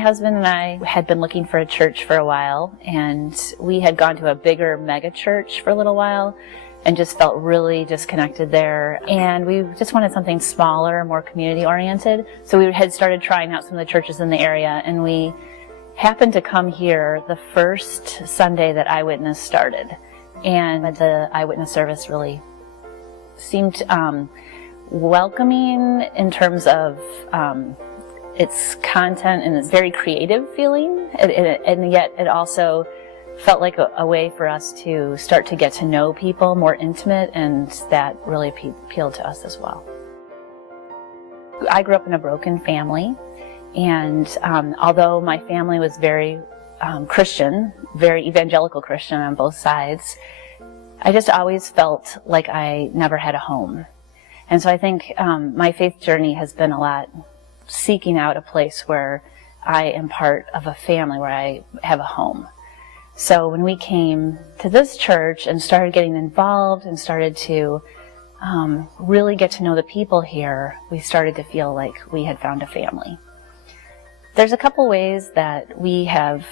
husband and I had been looking for a church for a while, and we had gone to a bigger mega church for a little while and just felt really disconnected there. And we just wanted something smaller, more community oriented. So we had started trying out some of the churches in the area, and we happened to come here the first Sunday that Eyewitness started. And the Eyewitness service really seemed welcoming in terms of its content and its very creative feeling, and yet it also felt like a way for us to start to get to know people, more intimate, and that really appealed to us as well. I grew up in a broken family, and although my family was very Christian, very evangelical Christian on both sides, I just always felt like I never had a home. And so I think my faith journey has been a lot seeking out a place where I am part of a family, where I have a home. So when we came to this church and started getting involved and started to really get to know the people here, we started to feel like we had found a family. There's a couple ways that we have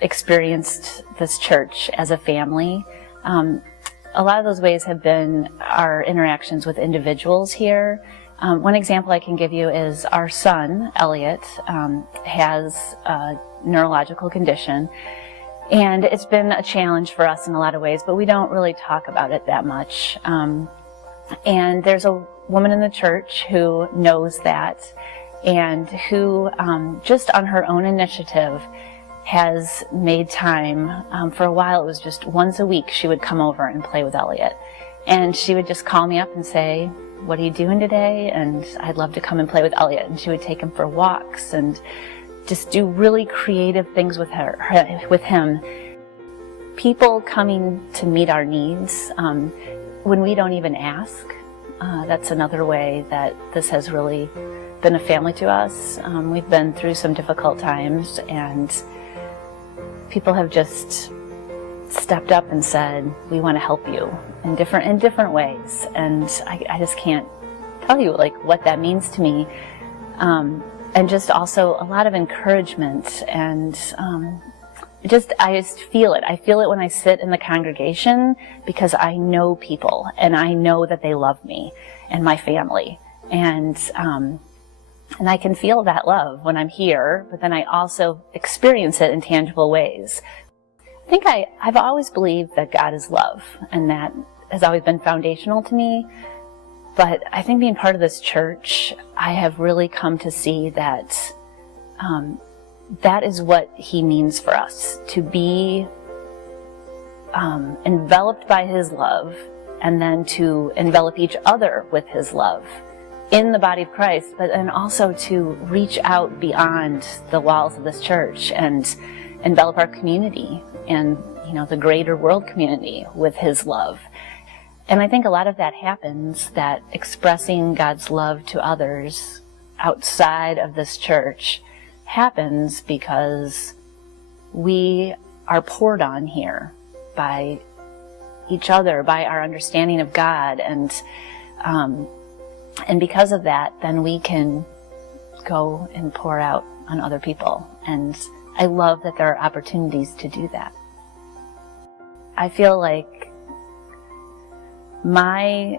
experienced this church as a family. A lot of those ways have been our interactions with individuals here. One example I can give you is our son, Elliot, has a neurological condition, and it's been a challenge for us in a lot of ways, but we don't really talk about it that much. And there's a woman in the church who knows that, and who just on her own initiative has made time. For a while it was just once a week she would come over and play with Elliot, and she would just call me up and say, "What are you doing today?" And I'd love to come and play with Elliot. And she would take him for walks and just do really creative things with him. People coming to meet our needs when we don't even ask. That's another way that this has really been a family to us. We've been through some difficult times, and people have just stepped up and said, "We want to help you in different ways." And I just can't tell you like what that means to me. And just also a lot of encouragement, and I just feel it. I feel it when I sit in the congregation, because I know people and I know that they love me and my family. And I can feel that love when I'm here, but then I also experience it in tangible ways. I think I've always believed that God is love, and that has always been foundational to me. But I think being part of this church, I have really come to see that that is what He means for us, to be enveloped by His love, and then to envelop each other with His love in the body of Christ, but then also to reach out beyond the walls of this church and envelop our community and, the greater world community with His love. And I think a lot of that happens, that expressing God's love to others outside of this church happens because we are poured on here by each other, by our understanding of God, and because of that, then we can go and pour out on other people. And I love that there are opportunities to do that. I feel like my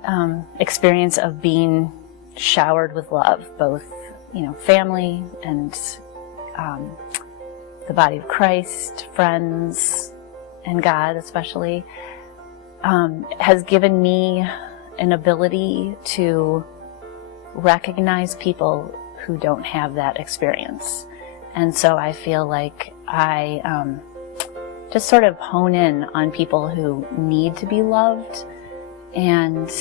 experience of being showered with love, both family and the body of Christ, friends, and God especially, has given me an ability to recognize people who don't have that experience. And so I feel like I just sort of hone in on people who need to be loved. And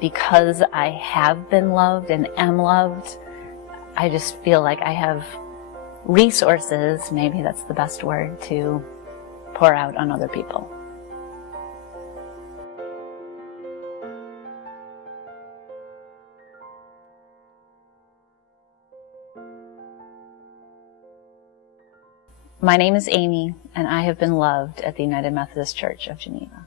because I have been loved and am loved, I just feel like I have resources, maybe that's the best word, to pour out on other people. My name is Amy, and I have been loved at the United Methodist Church of Geneva.